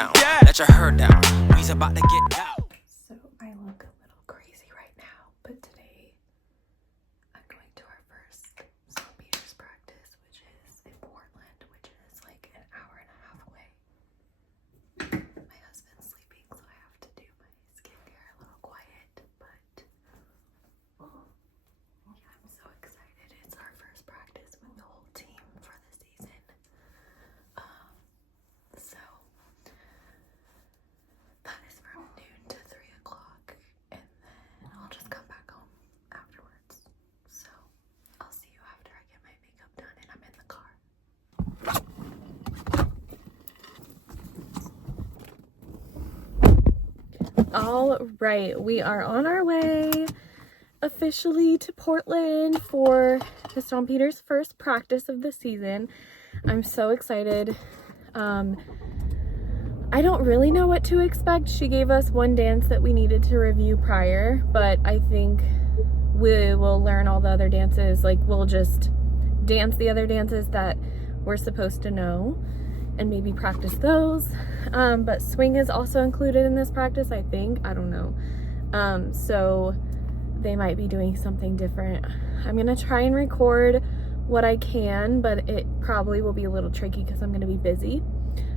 down. Let your hair down. We's about to get down. So I look a little crazy right now, but today I'm going to our first Stompeders practice, which is in Portland, which is like an hour and a half away. My husband's sleeping, so I have to do my skincare a little quiet, but yeah, I'm so excited. It's our first practice with the whole team for the season. So that is from noon to 3 o'clock, and then I'll just come back home afterwards. So I'll see you after I get my makeup done and I'm in the car. All right, we are on our way officially to Portland for the Stompeders' first practice of the season. I'm so excited. I don't really know what to expect. She gave us one dance that we needed to review prior, but I think we will learn all the other dances. Like, we'll just dance the other dances that we're supposed to know and maybe practice those. But swing is also included in this practice, I think. I don't know. So they might be doing something different. I'm gonna try and record what I can, but it probably will be a little tricky because I'm gonna be busy.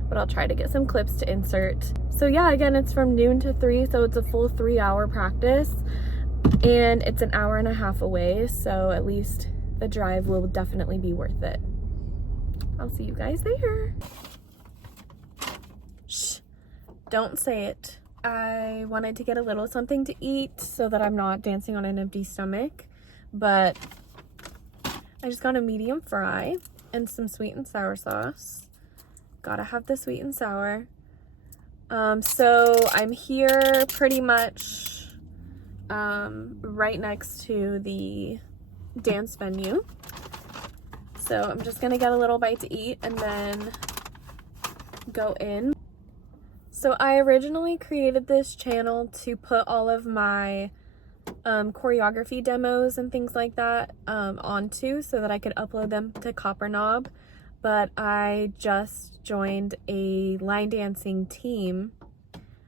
But I'll try to get some clips to insert. So yeah, again, it's from noon to 3, so it's a full 3-hour practice, and it's an hour and a half away, so at least the drive will definitely be worth it. I'll see you guys there. Shh, don't say it. I wanted to get a little something to eat so that I'm not dancing on an empty stomach, but I just got a medium fry and some sweet and sour sauce. Gotta have the sweet and sour. So I'm here pretty much right next to the dance venue. So I'm just gonna get a little bite to eat and then go in. So I originally created this channel to put all of my choreography demos and things like that onto so that I could upload them to Copper Knob. But I just joined a line dancing team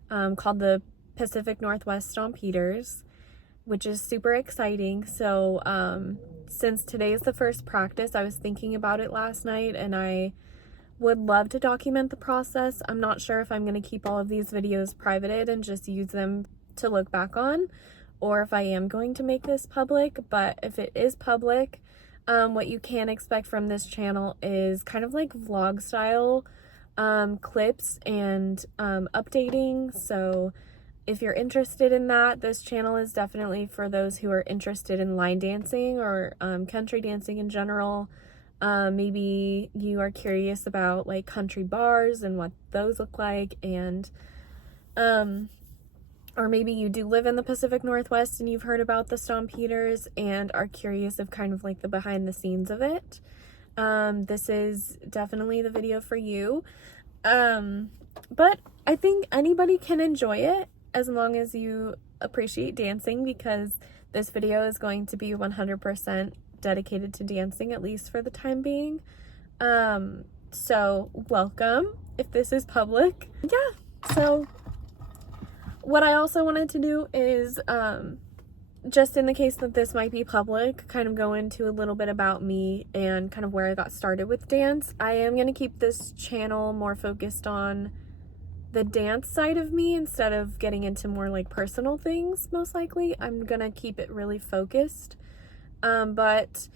called the Pacific Northwest Stompeders, which is super exciting. So since today is the first practice, I was thinking about it last night, and I would love to document the process. I'm not sure if I'm going to keep all of these videos privated and just use them to look back on, or if I am going to make this public. But if it is public, what you can expect from this channel is kind of like vlog style clips and updating. So if you're interested in that, this channel is definitely for those who are interested in line dancing or country dancing in general. Maybe you are curious about like country bars and what those look like, and or maybe you do live in the Pacific Northwest and you've heard about the Stompeders and are curious of kind of like the behind the scenes of it. This is definitely the video for you. But I think anybody can enjoy it as long as you appreciate dancing, because this video is going to be 100% dedicated to dancing, at least for the time being. So welcome if this is public. Yeah, so what I also wanted to do is, just in the case that this might be public, kind of go into a little bit about me and kind of where I got started with dance. I am going to keep this channel more focused on the dance side of me instead of getting into more like personal things, most likely. I'm going to keep it really focused. But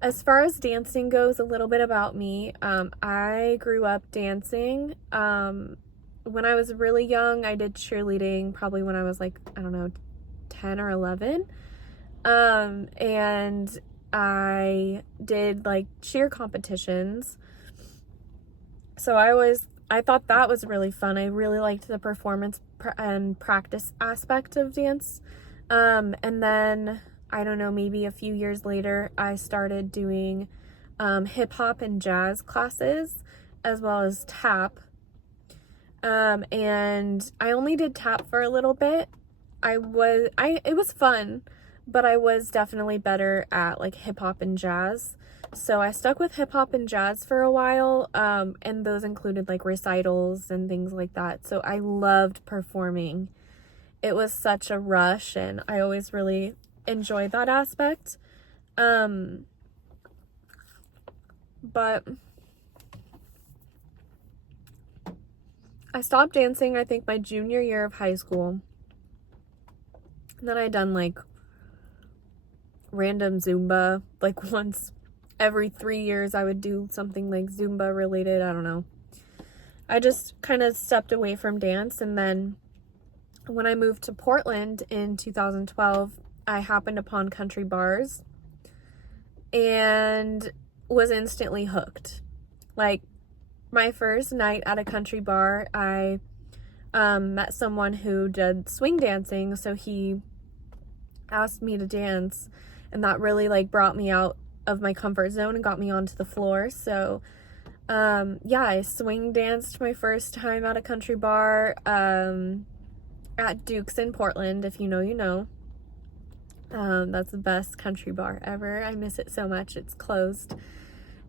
as far as dancing goes, a little bit about me. I grew up dancing. When I was really young, I did cheerleading probably when I was like, I don't know, 10 or 11. And I did like cheer competitions. So I thought that was really fun. I really liked the performance and practice aspect of dance. And then, I don't know, maybe a few years later, I started doing hip hop and jazz classes, as well as tap. And I only did tap for a little bit. It was fun, but I was definitely better at like hip hop and jazz. So I stuck with hip hop and jazz for a while, and those included like recitals and things like that. So I loved performing. It was such a rush, and I always really enjoyed that aspect. But I stopped dancing, I think, my junior year of high school. And then I done like random Zumba, like once every 3 years I would do something like Zumba related. I don't know. I just kind of stepped away from dance, and then when I moved to Portland in 2012, I happened upon country bars and was instantly hooked. Like, my first night at a country bar, I met someone who did swing dancing, so he asked me to dance, and that really like brought me out of my comfort zone and got me onto the floor. So yeah, I swing danced my first time at a country bar at Duke's in Portland. If you know, you know. That's the best country bar ever. I miss it so much. It's closed.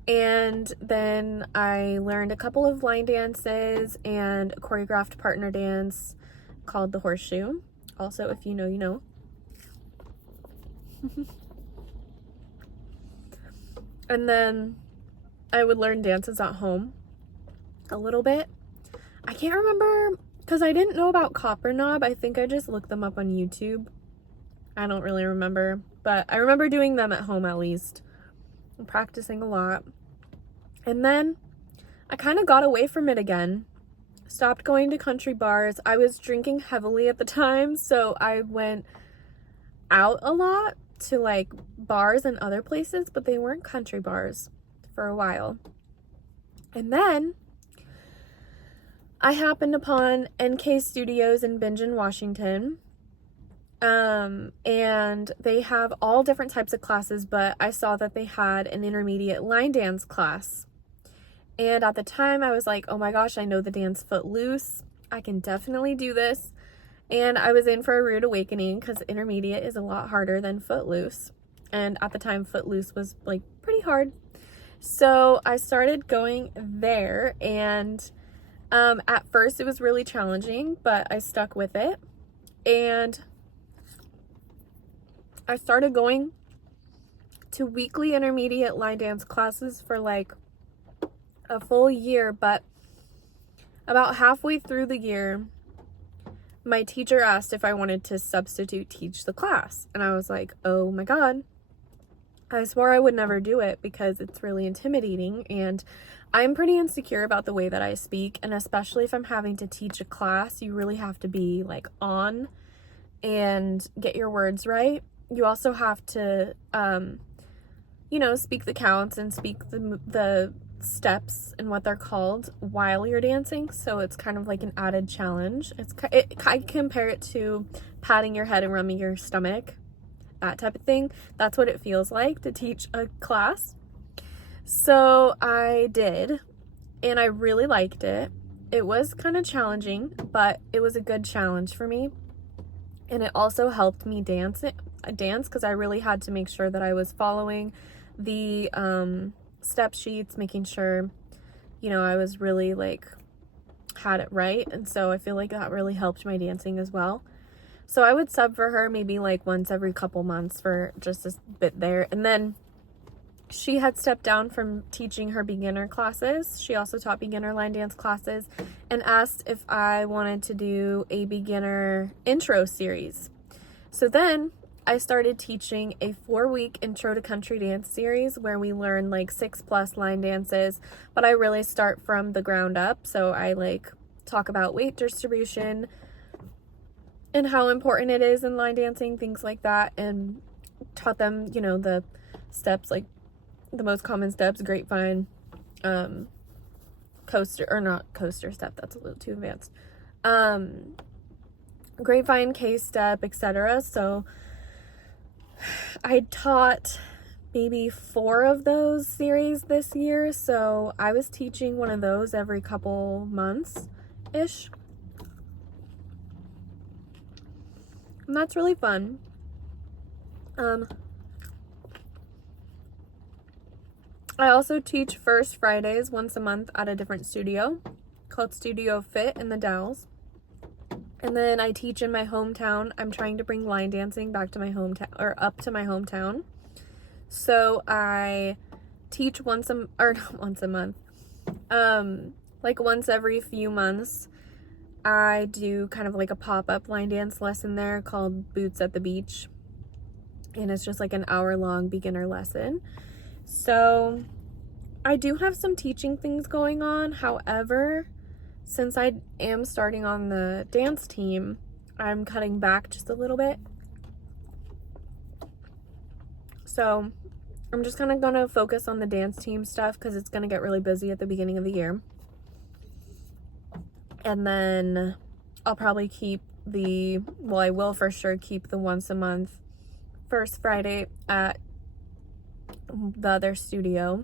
And then I learned a couple of line dances and a choreographed partner dance called the horseshoe. Also, if you know, you know. And then I would learn dances at home a little bit. I can't remember because I didn't know about Copper Knob. I think I just looked them up on YouTube. I don't really remember, but I remember doing them at home at least. And practicing a lot. And then I kind of got away from it again. Stopped going to country bars. I was drinking heavily at the time, so I went out a lot to like bars and other places, but they weren't country bars for a while. And then I happened upon NK Studios in Bingen, Washington. And they have all different types of classes, but I saw that they had an intermediate line dance class. And at the time I was like, oh my gosh, I know the dance Footloose. I can definitely do this. And I was in for a rude awakening because intermediate is a lot harder than Footloose. And at the time Footloose was like pretty hard. So I started going there, and at first it was really challenging, but I stuck with it. And I started going to weekly intermediate line dance classes for like a full year, but about halfway through the year, my teacher asked if I wanted to substitute teach the class. And I was like, oh my God, I swore I would never do it because it's really intimidating. And I'm pretty insecure about the way that I speak. And especially if I'm having to teach a class, you really have to be like on and get your words right. You also have to, you know, speak the counts and speak the steps and what they're called while you're dancing. So it's kind of like an added challenge. I compare it to patting your head and rubbing your stomach, that type of thing. That's what it feels like to teach a class. So I did, and I really liked it. It was kind of challenging, but it was a good challenge for me. And it also helped me dance because I really had to make sure that I was following the step sheets, making sure, you know, I was really like had it right. And so I feel like that really helped my dancing as well. So I would sub for her maybe like once every couple months for just a bit there. And then she had stepped down from teaching her beginner classes. She also taught beginner line dance classes, and asked if I wanted to do a beginner intro series. So then I started teaching a 4-week intro to country dance series where we learn like 6+ line dances, but I really start from the ground up. So I like talk about weight distribution and how important it is in line dancing, things like that, and taught them, you know, the steps, like the most common steps: grapevine, coaster, or not coaster step, that's a little too advanced, grapevine, K-step, etc. So I taught maybe 4 of those series this year, so I was teaching one of those every couple months ish, and that's really fun. I also teach first Fridays once a month at a different studio called Studio Fit in the Dalles. And then I teach in my hometown. I'm trying to bring line dancing back to my hometown, or up to my hometown. So I teach not once a month. Like once every few months, I do kind of like a pop-up line dance lesson there called Boots at the Beach. And it's just like an hour-long beginner lesson. So I do have some teaching things going on. However, since I am starting on the dance team, I'm cutting back just a little bit. So I'm just kind of going to focus on the dance team stuff because it's going to get really busy at the beginning of the year. And then I'll probably I will for sure keep the once a month first Friday at the other studio,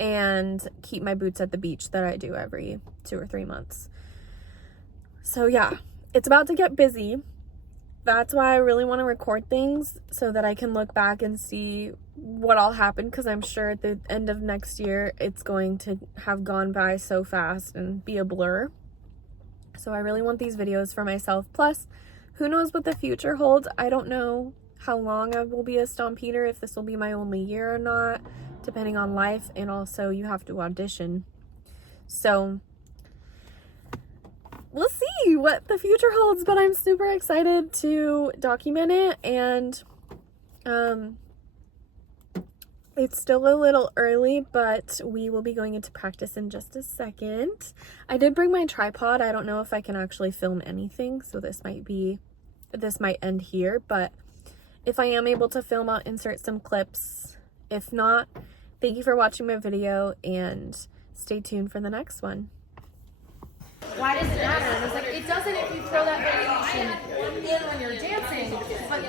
and keep my Boots at the Beach that I do every 2 or 3 months. So yeah, it's about to get busy. That's why I really want to record things so that I can look back and see what all happened, because I'm sure at the end of next year it's going to have gone by so fast and be a blur. So I really want these videos for myself. Plus, who knows what the future holds. I don't know how long I will be a Stompeder, if this will be my only year or not, depending on life, and also you have to audition. So we'll see what the future holds, but I'm super excited to document it. And it's still a little early, but we will be going into practice in just a second. I did bring my tripod. I don't know if I can actually film anything, so this might end here, but if I am able to film, I'll insert some clips. If not, thank you for watching my video, and stay tuned for the next one. Why does it matter? And it's like, it doesn't if you throw that variation in when you're dancing, but